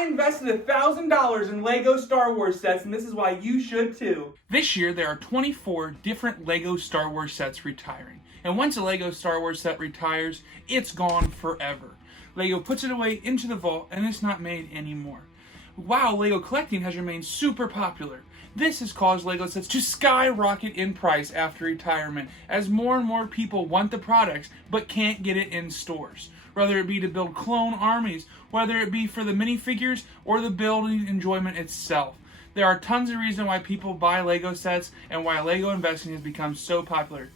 I invested $1,000 in Lego Star Wars sets, and this is why you should too. This year, there are 24 different Lego Star Wars sets retiring. And once a Lego Star Wars set retires, it's gone forever. Lego puts it away into the vault, and it's not made anymore. While Lego collecting has remained super popular, this has caused Lego sets to skyrocket in price after retirement, as more and more people want the products but can't get it in stores. Whether it be to build clone armies, whether it be for the minifigures or the building enjoyment itself. There are tons of reasons why people buy Lego sets and why Lego investing has become so popular.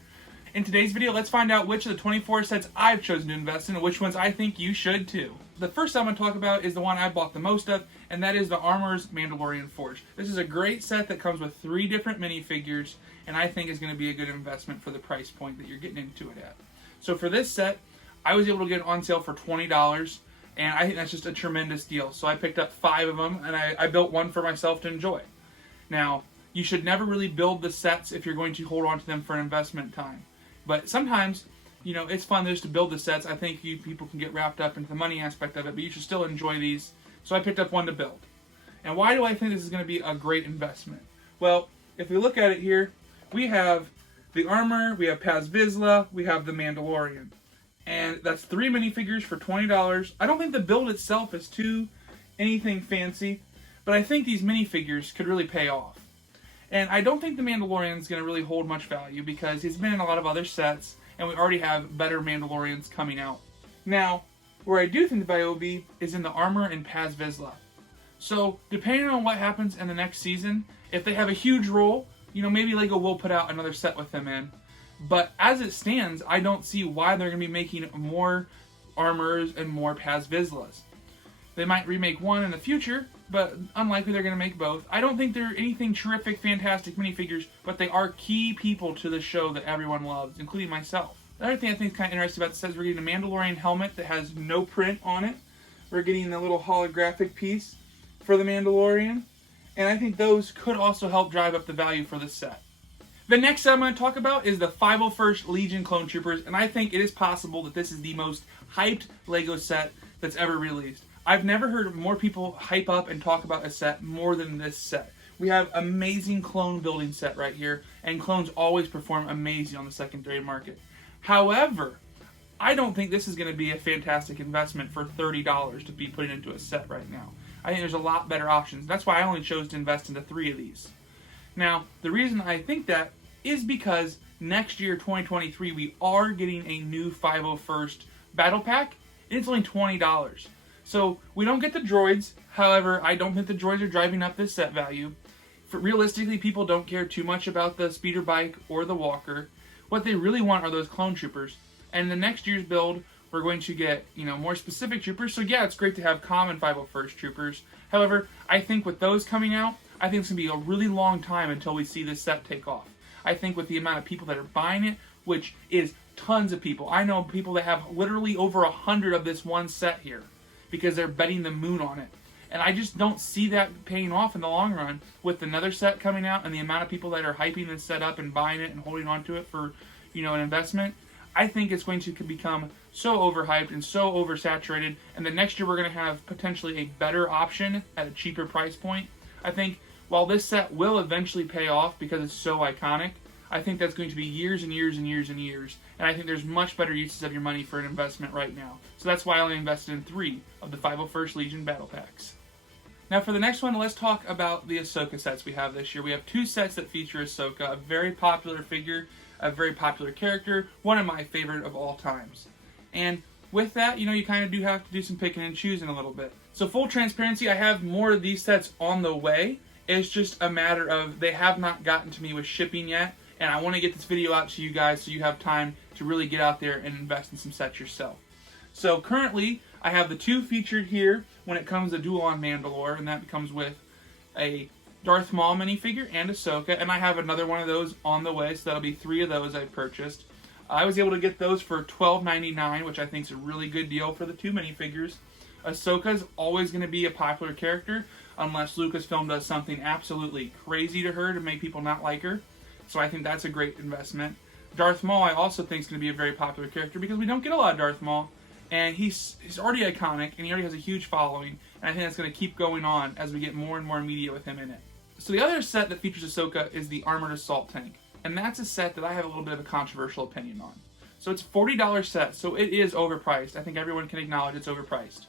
In today's video, let's find out which of the 24 sets I've chosen to invest in and which ones I think you should too. The first I'm going to talk about is the one I bought the most of, and that is the Armor's Mandalorian Forge. This is a great set that comes with 3 different minifigures, and I think is going to be a good investment for the price point that you're getting into it at. So for this set, I was able to get it on sale for $20, and I think that's just a tremendous deal. So I picked up 5 of them, and I built one for myself to enjoy. Now, you should never really build the sets if you're going to hold on to them for an investment time. But sometimes, you know, it's fun just to build the sets. I think people can get wrapped up into the money aspect of it, but you should still enjoy these. So I picked up one to build. And why do I think this is going to be a great investment? Well, if we look at it here, we have the armor, we have Paz Vizsla, we have the Mandalorian. And that's 3 minifigures for $20. I don't think the build itself is too anything fancy, but I think these minifigures could really pay off. And I don't think the Mandalorian is going to really hold much value because he's been in a lot of other sets, and we already have better Mandalorians coming out. Now, where I do think the value will be is in the armor and Paz Vizsla. So, depending on what happens in the next season, if they have a huge role, you know, maybe Lego will put out another set with them in. But as it stands, I don't see why they're going to be making more armors and more Paz Vizslas. They might remake one in the future, but unlikely they're going to make both. I don't think they're anything terrific, fantastic minifigures, but they are key people to the show that everyone loves, including myself. The other thing I think is kind of interesting about this is we're getting a Mandalorian helmet that has no print on it. We're getting the little holographic piece for the Mandalorian, and I think those could also help drive up the value for this set. The next set I'm going to talk about is the 501st Legion Clone Troopers, and I think it is possible that this is the most hyped Lego set that's ever released. I've never heard more people hype up and talk about a set more than this set. We have amazing clone building set right here, and clones always perform amazing on the secondary market. However, I don't think this is going to be a fantastic investment for $30 to be put into a set right now. I think there's a lot better options. That's why I only chose to invest into 3 of these. Now, the reason I think that is because next year, 2023, we are getting a new 501st Battle Pack, and it's only $20. So, we don't get the droids. However, I don't think the droids are driving up this set value. Realistically, people don't care too much about the speeder bike or the walker. What they really want are those clone troopers. And the next year's build, we're going to get, you know, more specific troopers. So yeah, it's great to have common 501st troopers. However, I think with those coming out, I think it's going to be a really long time until we see this set take off. I think with the amount of people that are buying it, which is tons of people. I know people that have literally over 100 of this one set here because they're betting the moon on it. And I just don't see that paying off in the long run with another set coming out and the amount of people that are hyping this set up and buying it and holding on to it for, you know, an investment. I think it's going to become so overhyped and so oversaturated, and then next year we're going to have potentially a better option at a cheaper price point. I think while this set will eventually pay off because it's so iconic, I think that's going to be years and years and years and years, and I think there's much better uses of your money for an investment right now. So that's why I only invested in 3 of the 501st Legion Battle Packs. Now for the next one, let's talk about the Ahsoka sets we have this year. We have 2 sets that feature Ahsoka, a very popular figure, a very popular character, one of my favorite of all times. And with that, you know, you kind of do have to do some picking and choosing a little bit. So full transparency, I have more of these sets on the way. It's just a matter of they have not gotten to me with shipping yet, and I want to get this video out to you guys so you have time to really get out there and invest in some sets yourself. So currently, I have the 2 featured here when it comes to Duel on Mandalore, and that comes with a Darth Maul minifigure and Ahsoka, and I have another one of those on the way, so that'll be 3 of those I've purchased. I was able to get those for $12.99, which I think is a really good deal for the 2 minifigures. Ahsoka's always going to be a popular character, unless Lucasfilm does something absolutely crazy to her to make people not like her. So I think that's a great investment. Darth Maul I also think is going to be a very popular character because we don't get a lot of Darth Maul. And he's already iconic, and he already has a huge following. and I think that's going to keep going on as we get more and more media with him in it. So the other set that features Ahsoka is the Armored Assault Tank, and that's a set that I have a little bit of a controversial opinion on. So it's a $40 set, so it is overpriced. I think everyone can acknowledge it's overpriced,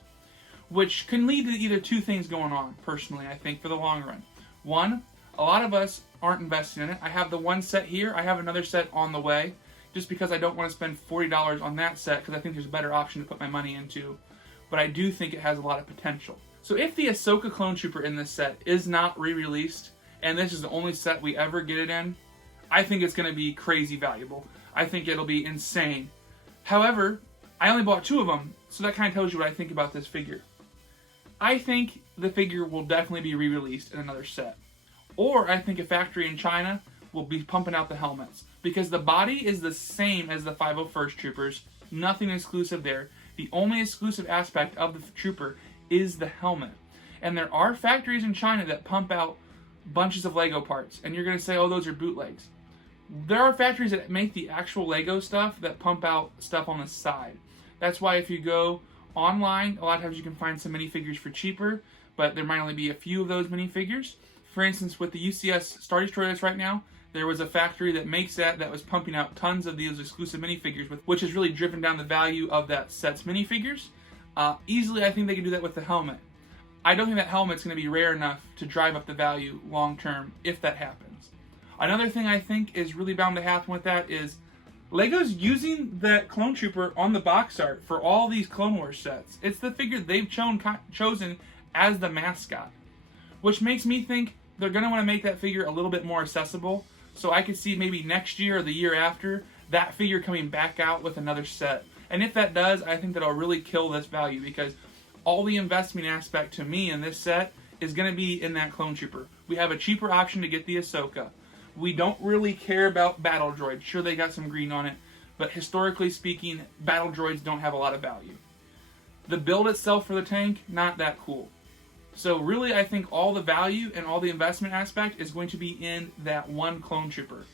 which can lead to either two things going on, personally, I think, for the long run. One, a lot of us aren't investing in it. I have the one set here. I have another set on the way, just because I don't want to spend $40 on that set, because I think there's a better option to put my money into. But I do think it has a lot of potential. So if the Ahsoka Clone Trooper in this set is not re-released, and this is the only set we ever get it in, I think it's going to be crazy valuable. I think it'll be insane. However, I only bought 2 of them, so that kind of tells you what I think about this figure. I think the figure will definitely be re-released in another set. Or I think a factory in China will be pumping out the helmets, because the body is the same as the 501st Troopers, nothing exclusive there. The only exclusive aspect of the Trooper is the helmet. And there are factories in China that pump out bunches of Lego parts, and you're going to say, oh, those are bootlegs. There are factories that make the actual Lego stuff that pump out stuff on the side. That's why if you go online, a lot of times you can find some minifigures for cheaper, but there might only be a few of those minifigures. For instance, with the UCS Star Destroyers right now, there was a factory that makes that was pumping out tons of these exclusive minifigures, which has really driven down the value of that set's minifigures. Easily, I think they can do that with the helmet. I don't think that helmet's going to be rare enough to drive up the value long term if that happens. Another thing I think is really bound to happen with that is LEGO's using that Clone Trooper on the box art for all these Clone Wars sets. It's the figure they've chosen as the mascot, which makes me think they're going to want to make that figure a little bit more accessible. So I could see maybe next year or the year after that figure coming back out with another set. And if that does, I think that'll really kill this value, because all the investment aspect to me in this set is going to be in that Clone Trooper. We have a cheaper option to get the Ahsoka. We don't really care about battle droids. Sure, they got some green on it, but historically speaking, battle droids don't have a lot of value. The build itself for the tank, not that cool. So really, I think all the value and all the investment aspect is going to be in that one Clone Trooper.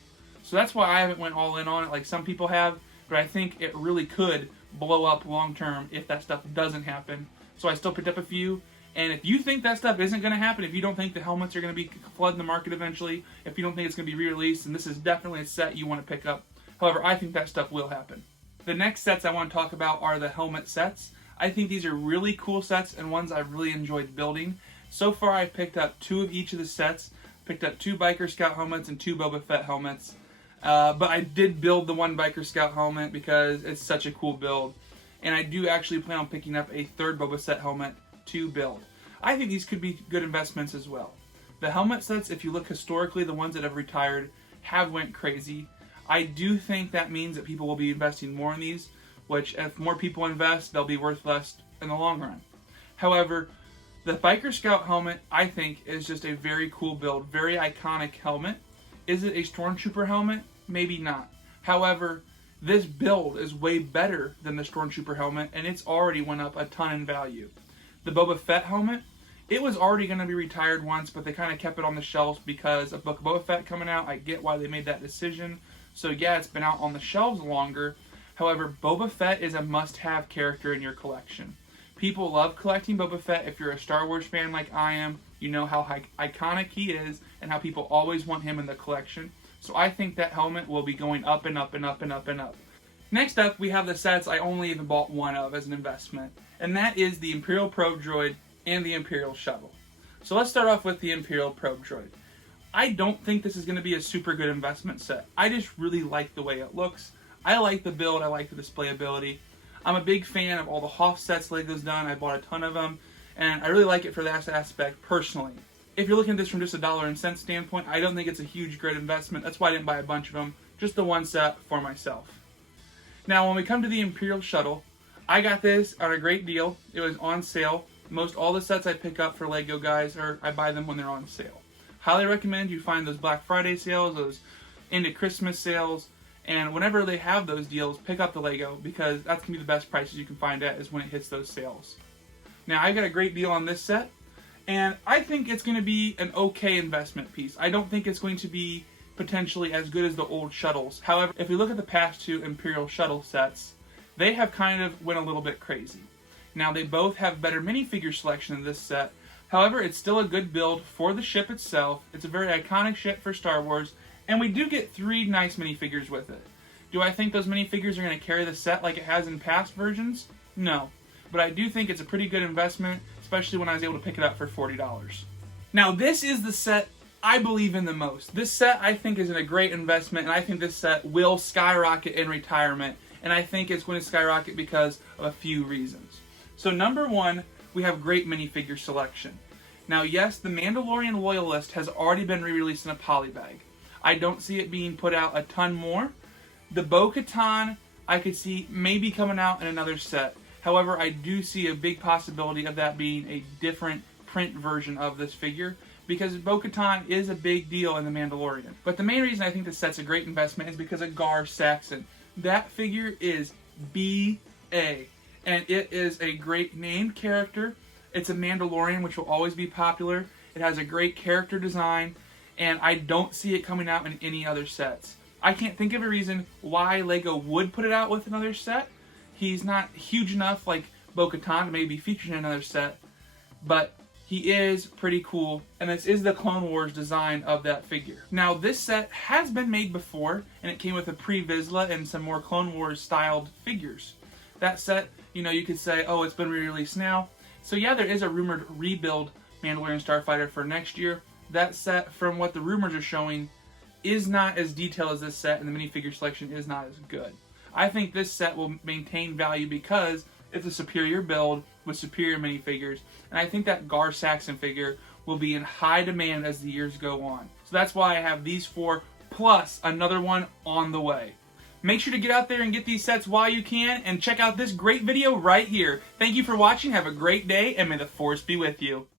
So that's why I haven't went all in on it like some people have, but I think it really could blow up long term if that stuff doesn't happen. So I still picked up a few. And if you think that stuff isn't going to happen, if you don't think the helmets are going to be flooding the market eventually, if you don't think it's going to be re-released, and this is definitely a set you want to pick up. However, I think that stuff will happen. The next sets I want to talk about are the helmet sets. I think these are really cool sets and ones I've really enjoyed building. So far, I've picked up 2 of each of the sets. Picked up 2 Biker Scout helmets and 2 Boba Fett helmets. But I did build the one Biker Scout helmet because it's such a cool build. And I do actually plan on picking up a 3rd Boba Fett helmet to build. I think these could be good investments as well. The helmet sets, if you look historically, the ones that have retired have went crazy. I do think that means that people will be investing more in these, which if more people invest, they'll be worth less in the long run. However, the Biker Scout helmet, I think, is just a very cool build, very iconic helmet. Is it a Stormtrooper helmet? Maybe not. However, this build is way better than the Stormtrooper helmet, and it's already went up a ton in value. The Boba Fett helmet, it was already going to be retired once, but they kind of kept it on the shelves because of Book of Boba Fett coming out. I get why they made that decision. So yeah, it's been out on the shelves longer. However, Boba Fett is a must-have character in your collection. People love collecting Boba Fett. If you're a Star Wars fan like I am, you know how iconic he is and how people always want him in the collection. So I think that helmet will be going up and up and up and up and up. Next up, we have the sets I only even bought one of as an investment, and that is the Imperial Probe Droid and the Imperial Shuttle. So let's start off with the Imperial Probe Droid. I don't think this is going to be a super good investment set. I just really like the way it looks. I like the build, I like the display ability. I'm a big fan of all the Hoth sets LEGO's done. I bought a ton of them, and I really like it for that aspect personally. If you're looking at this from just a dollar and cents standpoint, I don't think it's a huge great investment. That's why I didn't buy a bunch of them, just the one set for myself. Now, when we come to the Imperial Shuttle, I got this on a great deal. It was on sale. Most all the sets I pick up for LEGO guys, I buy them when they're on sale. Highly recommend you find those Black Friday sales, those into Christmas sales, and whenever they have those deals, pick up the LEGO, because that's going to be the best prices you can find at is when it hits those sales. Now, I got a great deal on this set, and I think it's going to be an okay investment piece. I don't think it's going to be potentially as good as the old shuttles. However, if we look at the past 2 Imperial Shuttle sets, they have kind of went a little bit crazy. Now, they both have better minifigure selection in this set. However, it's still a good build for the ship itself. It's a very iconic ship for Star Wars, and we do get 3 nice minifigures with it. Do I think those minifigures are going to carry the set like it has in past versions? No. But I do think it's a pretty good investment, especially when I was able to pick it up for $40. Now, this is the set I believe in the most. This set I think is a great investment, and I think this set will skyrocket in retirement, and I think it's going to skyrocket because of a few reasons. So number one, we have great minifigure selection. Now yes, the Mandalorian Loyalist has already been re-released in a polybag. I don't see it being put out a ton more. The Bo-Katan I could see maybe coming out in another set. However, I do see a big possibility of that being a different print version of this figure, because Bo-Katan is a big deal in The Mandalorian. But the main reason I think this set's a great investment is because of Gar Saxon. That figure is B.A. and it is a great named character. It's a Mandalorian, which will always be popular. It has a great character design, and I don't see it coming out in any other sets. I can't think of a reason why LEGO would put it out with another set. He's not huge enough like Bo-Katan to maybe be featured in another set, but he is pretty cool, and this is the Clone Wars design of that figure. Now, this set has been made before, and it came with a pre-Vizsla and some more Clone Wars styled figures. That set, you could say, oh, it's been re-released now. So yeah, there is a rumored rebuild Mandalorian Starfighter for next year. That set, from what the rumors are showing, is not as detailed as this set, and the minifigure selection is not as good. I think this set will maintain value because it's a superior build with superior minifigures, and I think that Gar Saxon figure will be in high demand as the years go on. So that's why I have these 4 plus another one on the way. Make sure to get out there and get these sets while you can, and check out this great video right here. Thank you for watching, have a great day, and may the Force be with you.